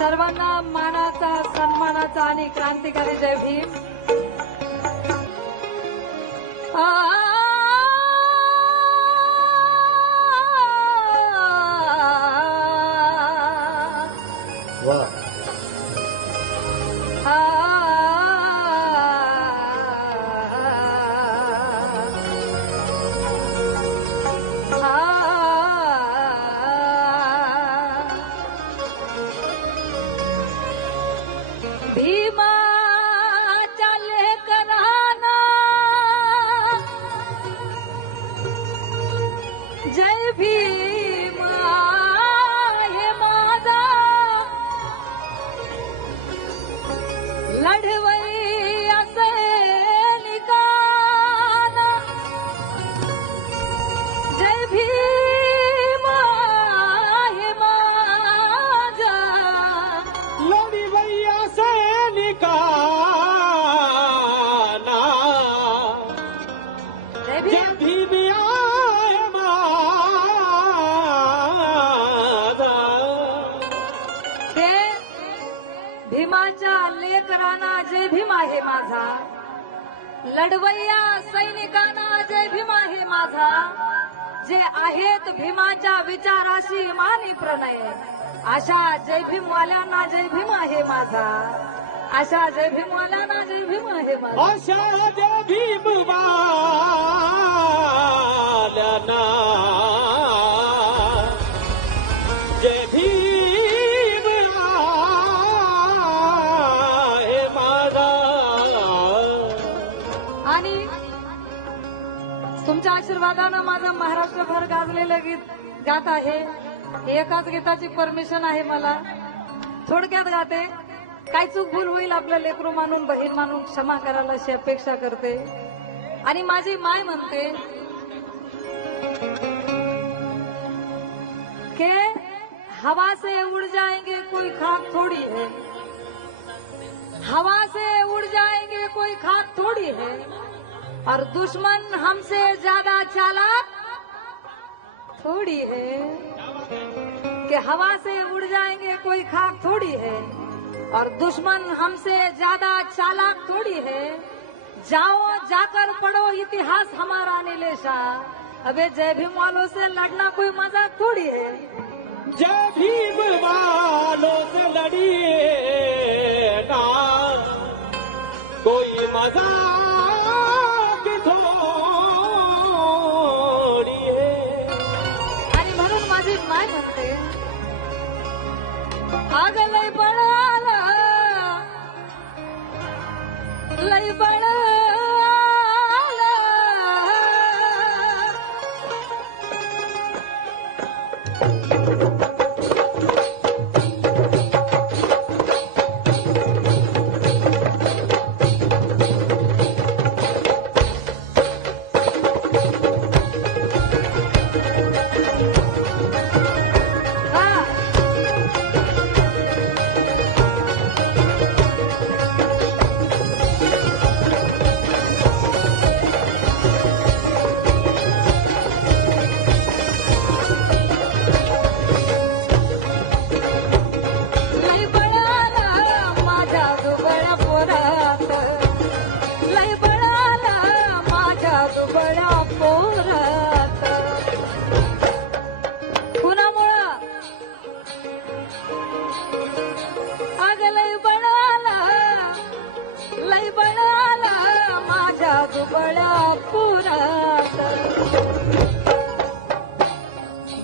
सर्वांना मानाचा सन्मानाचा आणि क्रांतिकारी जय भीम। भीमाच्या लेकरांना जय भीमा हे माझा लढवई असे निकाना जय भीमा हे माझा लढवई असे निकाना जय जय भीम भीम आहे माझा। ते भीमाच्या लेकरांना जय भीम आहे माझा लढवय्या सैनिकांना जय भीम आहे माझा जे आहेत भीमाच्या विचाराशी मानी प्रणय अशा जय भीमवाल्यांना जय भीम आहे माझा अशा जय भीमवाल्यांना जय भीम आहे माझा अशा जय भीम वाल्यांना जय भीम आहे माझा। आणि तुमच्या आशीर्वादानं माझं महाराष्ट्रभर गाजलेलं गीत गात आहे। एकाच गीताची परमिशन आहे मला थोडक्यात गाते काय चूक भूल होईल आपलं लेकरू मानून बहीण मानून क्षमा करायला अशी अपेक्षा करते। आणि माझी माय म्हणते के हवा से उड़ जाएंगे कोई खाक थोड़ी है हवा से उड़ जाएंगे कोई खाक थोड़ी है और दुश्मन हमसे ज्यादा चालाक थोड़ी है कि हवा से उड़ जाएंगे कोई खाक थोड़ी है और दुश्मन हमसे ज्यादा चालाक थोड़ी है। जाओ जाकर पढ़ो इतिहास हमारा नीलेशा अबे जय भीम वालों से लड़ना कोई मजाक थोड़ी है। जय भीम वालों से लड़िए ना कोई मजाक थोड़ी है। आणि म्हणून माझी माय म्हणते आग लय बळाला लय बळाला लय बळाला माझ्या दुबळ्या पोरात लय बळाला माझ्या दुबळ्या पोरात कुणामुळं अग लय बळाला माझ्या दुबळ्या पोरात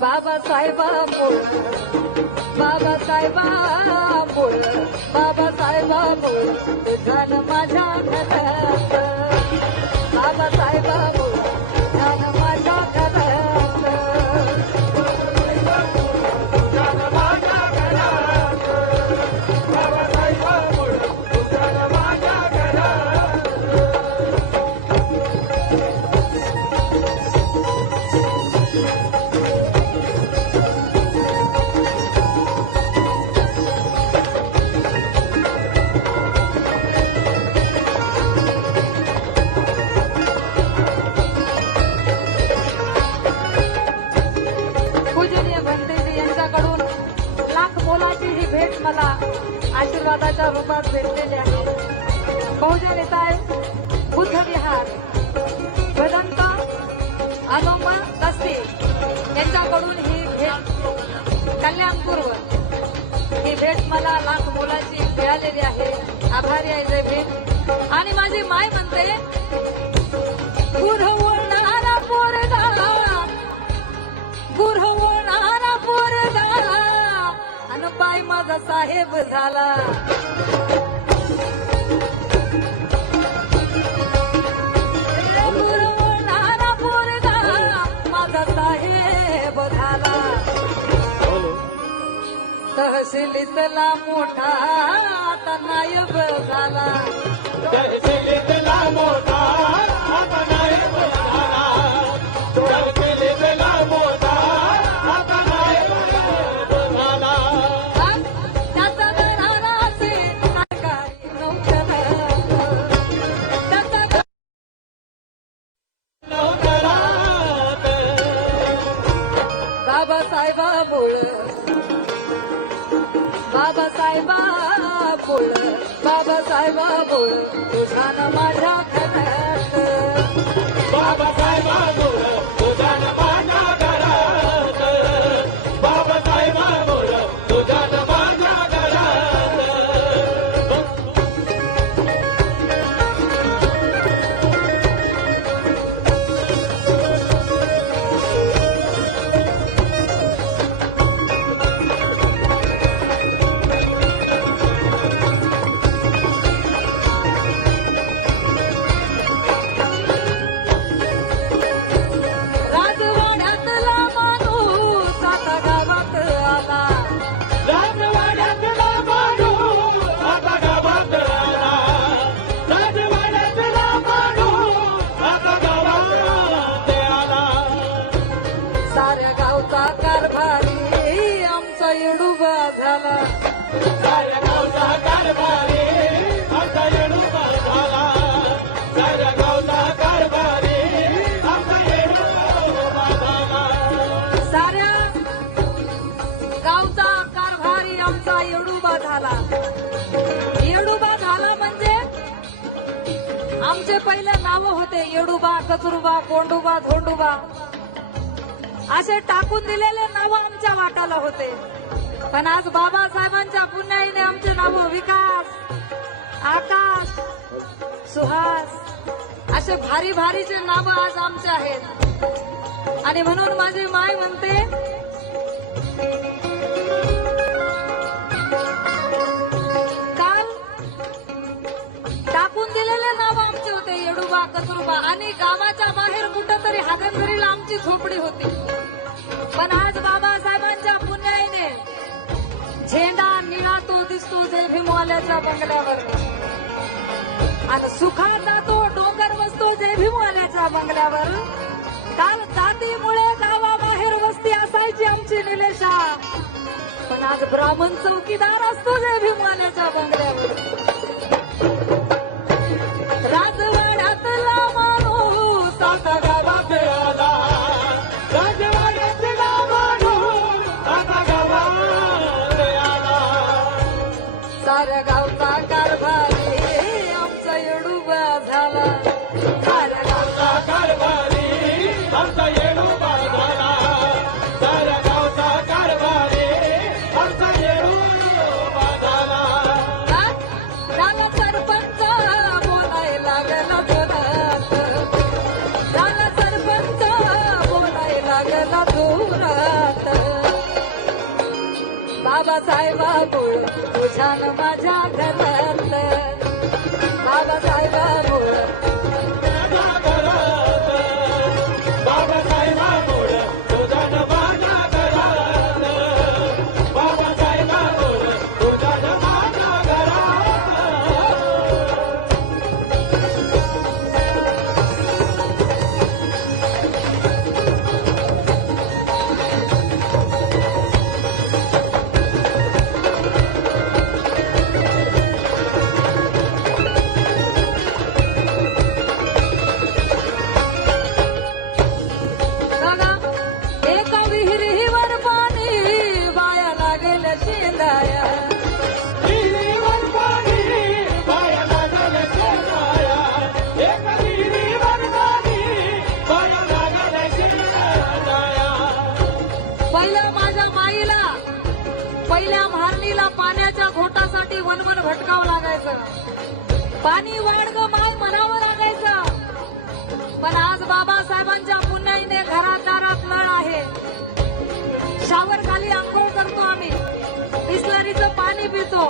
बाबासाहेबा बोल बाबासाहेबा बोल बाबासाहेबा बोल झालं माझ्या घरात बाबासाहेबा बोल झालं माझ्या घरात मला आशीर्वादाच्या रूपात भेटलेले आहे. बहुजन नेताय बुद्ध विहार भदंत आलोमा कस्ती यांच्याकडून ही भेट कल्याणपूर्व ही भेट मला लाख मोलाची मिळालेली आहे. आभारी आहे जय भीम. आणि माझी माय म्हणते गुरवणारा पोरगा गुरवणारा पोरगा अन बाई माझा साहेब झाला. गुरवणारा पोरगा माझा साहेब झाला. तहसीलीतला मोठा आता नायब झाला. तहसीलीतला मोठा आता नायब झाला. तहसीलीतला मोठा आता नायब झाला. त्याचा घराण्याचे सरकारी नोकर त्याचा नवकरात बाबासाहेबामुळं बाबासाहेबामुळं तुझ्यानं माझ्या घरात बाबासाहेबांमुळं तुझ्यानं माझ्या घरात. बाबासाहेबांमुळं तुझ्यानं माझ्या घरात. राजवाड्यातला माणूस आता गावात आला. राजवाड्यातला माणूस आता गावात आला. राजवाड्यातला माणूस आता गावात आला. साऱ्या गावचा कारभारी आमचा येडूबा झाला. साऱ्या गावचा कारभारी आमचा येडूबा झाला. साऱ्या गावचा कारभारी आमचा येडूबा झाला. साऱ्या गावचा कारभारी आमचा येडूबा झाला. येडूबा झाला म्हणजे आमचे पहिले नाव होते येडूबा, कचरूबा, कोंडूबा, धोंडूबा असे टाकून दिलेले नाव आमच्या वाटाला होते. पण आज बाबासाहेबांच्या पुण्याईने आमचे नाव विकास, आकाश, सुहास असे भारी भारीचे नाव आज आमचे आहेत. आणि म्हणून माझी माय म्हणते काल टाकून दिलेले नाव आमचे होते येडूबा, कचरूबा आणि गावाच्या बाहेर कुठंतरी हागणघरीला आमची झोपडी होती. पण आज बाबासाहेबांच्या पुण्याईने झेंडा निळा तो दिसतो जय भीमवाल्याच्या बंगल्यावर आणि सुखाचा तो डोंगर बसतो जय भीमवाल्याच्या बंगल्यावर. काल जातीमुळे गावाबाहेर वस्ती असायची आमची निलेशा, पण आज ब्राह्मण चौकीदार असतो जय भीमवाल्याच्या बंगल्यावर. राजवाड्यातला माणूस आता गावात आला. राजवाड्यातला माणूस आता गावात आला. साऱ्या गावचा कारभारी आमचा येडूबा झाला. साऱ्या गावचा कारभारी आमचा येडूबा झाला. साऱ्या गावचा कारभारी आमचा येडूबा झाला. राम सरपंच बोलाय लागला जोरात. राम सरपंच बोलाय लागला जोरात. बाबासाहेबामुळं तुझ्यानं माझ्या घरात. बाबासाहेबामुळं बाबासाहेबांमुळं तुझ्यानं माझ्या घरात. बाबासाहेबांमुळं तुझ्यानं माझ्या घरात. वनवन भटकावं लागायचं. पाणी वाढ ग माग म्हणावं लागायचं. पण आज बाबासाहेबांच्या पुण्याईने घरात दारात नळ आहे. शावर खाली आंघोळ करतो आम्ही, बिस्लरीचं पाणी पितो.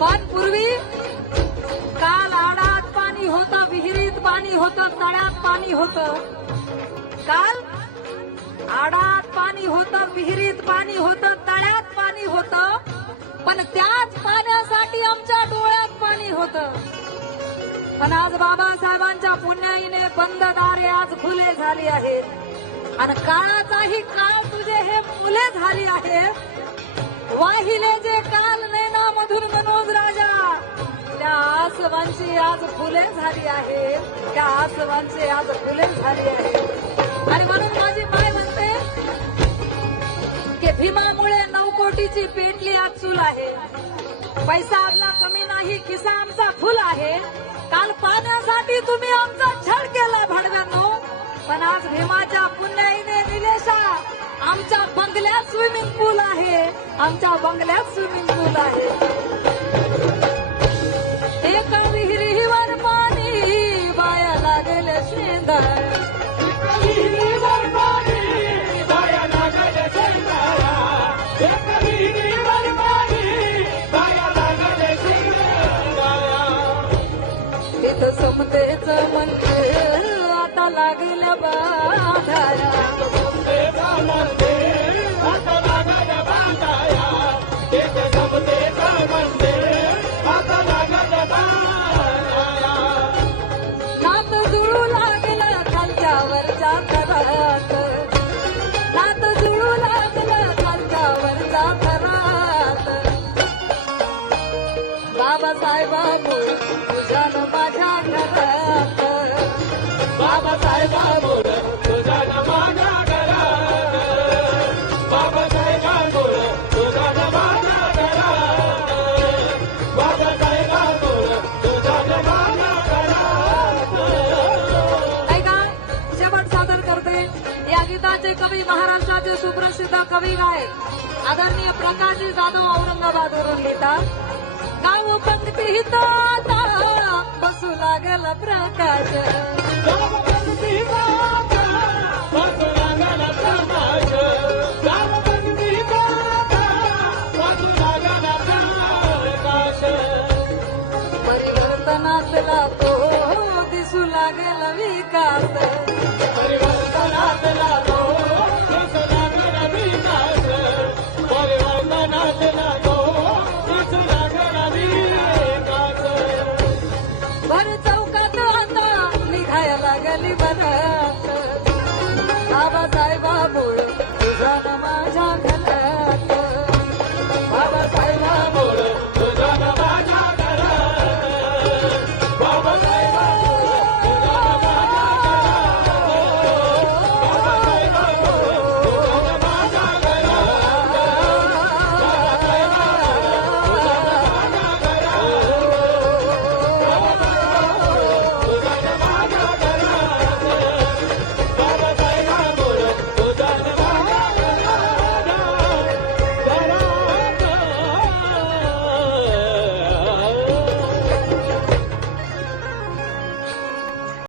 पण पूर्वी काल आडात पाणी होतं, विहिरीत पाणी होतं, तळ्यात पाणी होतं. काल आडात पाणी होतं, विहिरीत पाणी होतं, तळ्यात पाणी होतं. पण त्याच पाण्यासाठी आमच्या डोळ्यात पाणी होतं. पण आज बाबासाहेबांच्या पुण्याईने बंद दारे आज खुले झाली आहेत. आणि काळाचाही काळ तुझे हे मुले झाली आहेत. वाहिले जे काल नैनामधून मनोज राजा, त्या आसवांची आज फुले झाली आहेत. त्या आसवांची आज फुले झाली आहेत. आणि म्हणून माझी माय म्हणते की भीमामुळे 9 कोटीची पेटली आज चूल आहे. पैसा आपला कमी नाही, खिसा आमचा फुल आहे. काल पाण्यासाठी तुम्ही आमचा छळ केला भाडव्यांनो. पण आज भीमाच्या पुण्याईने निलेशा आमच्या बंगल्यात स्विमिंग पूल आहे. आमच्या बंगल्यात स्विमिंग पूल आहे. एका विहिरीवर पाणी बाया लागेल शेंदर. विहिरीवर पाणी बाया लागल शेंगारा. एक विहिरीवर पाणी बाया लागल शेंगारा. तिथं समतेच मंदिर आता लागेल बाधारा. समतेचा मंदिर आता लागल बांधाया. एक समतेचा मंदिर आता लागल बांधाया. नात जुळू लागला खालच्या वरच्या थरात. नात जुळू लागला खालच्या वरच्या थरात. बाबासाहेबांमुळे तुझ्यानं माझ्या घरात. बाबासाहेबांमुळे तुझ्या न माझ्या घरात. बाबासाहेबांमुळे तुझ्या न माझ्या घरात. बाबासाहेबांमुळे तुझ्या न माझ्या घरात. ऐका, शेवट सादर करते. या गीताचे कवी महाराष्ट्राचे सुप्रसिद्ध कवी गायक आदरणीय प्रकाशजी जाधव औरंगाबादवरून लिहितात. गाव पंक्तीत आता बसू लागल प्रकाश. गावबंदीचा बसू लागला प्रकाश. गावबंदीचा बसू लागला प्रकाश. परिवर्तनातला